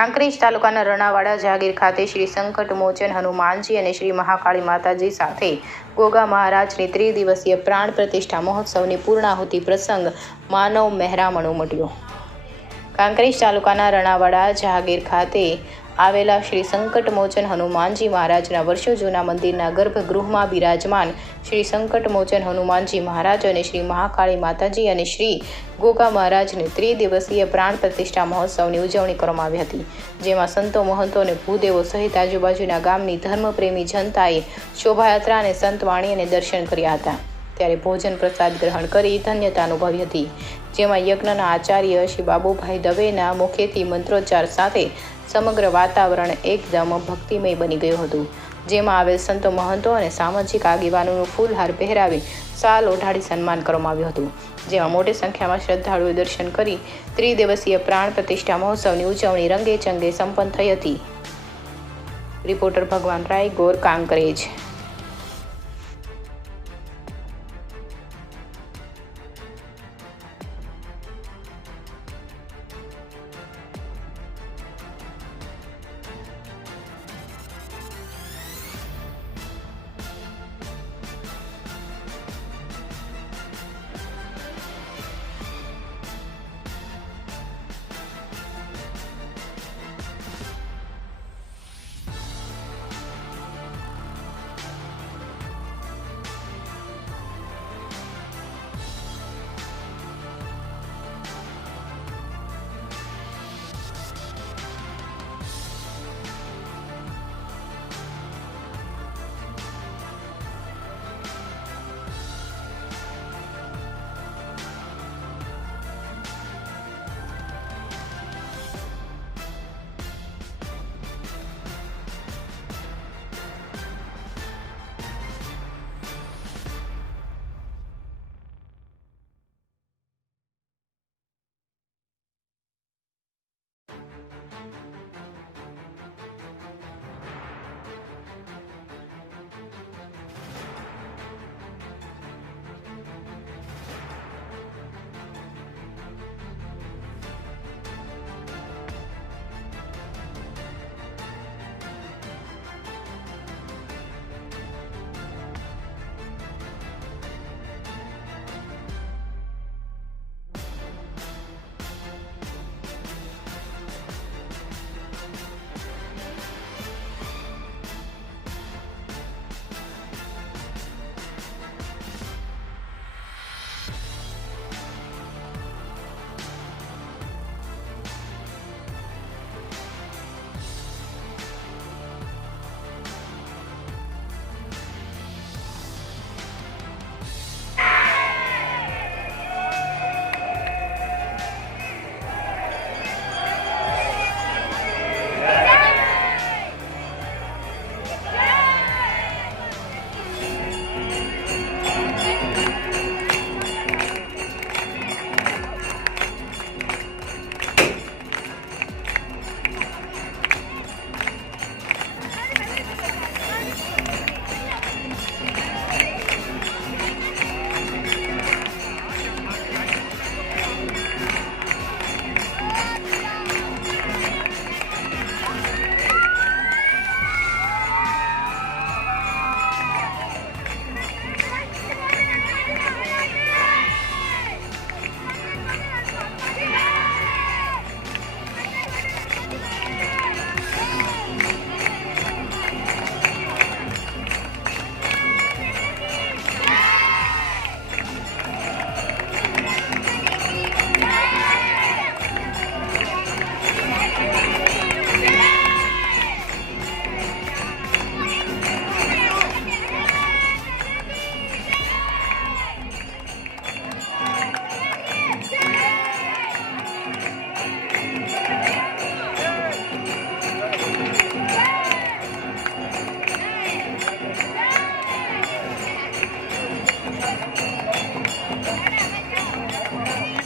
કાંકરેજ તાલુકાના રણાવાડા જાગીર ખાતે શ્રી સંકટ મોચન હનુમાનજી અને શ્રી મહાકાળી માતાજી સાથે ગોગા મહારાજની ત્રિદિવસીય પ્રાણ પ્રતિષ્ઠા મહોત્સવની પૂર્ણાહુતિ પ્રસંગ માનવ મહેરામણ ઉમટ્યો। કાંકરેજ તાલુકાના રણાવાડા જાગીર ખાતે આવેલા શ્રી સંકટ મોચન હનુમાનજી મહારાજના વર્ષો જૂના મંદિરના ગર્ભગૃહમાં બિરાજમાન શ્રી સંકટ મોચન હનુમાનજી મહારાજ અને શ્રી મહાકાળી માતાજી અને શ્રી ગોગા મહારાજની ત્રિદિવસીય પ્રાણ પ્રતિષ્ઠા મહોત્સવની ઉજવણી કરવામાં આવી હતી, જેમાં સંતો મહંતો અને ભૂદેવો સહિત આજુબાજુના ગામની ધર્મપ્રેમી જનતાએ શોભાયાત્રા અને સંતવાણી અને દર્શન કર્યા હતા। ત્યારે ભોજન પ્રસાદ ગ્રહણ કરી ધન્યતા અનુભવી હતી, જેમાં યજ્ઞના આચાર્ય શ્રી બાબુભાઈ દવેના મુખેથી મંત્રોચ્ચાર સાથે સમગ્ર વાતાવરણ એકદમ ભક્તિમય બની ગયું હતું, જેમાં આવેલ સંતો મહંતો અને સામાજિક આગેવાનોનું ફૂલહાર પહેરાવી શાલ ઓઢાડી સન્માન કરવામાં આવ્યું હતું, જેમાં મોટી સંખ્યામાં શ્રદ્ધાળુઓએ દર્શન કરી ત્રિદિવસીય પ્રાણ પ્રતિષ્ઠા મહોત્સવની ઉજવણી રંગે ચંગે સંપન્ન થઈ હતી। રિપોર્ટર ભગવાન રાય, ગોર, કાંકરેજ।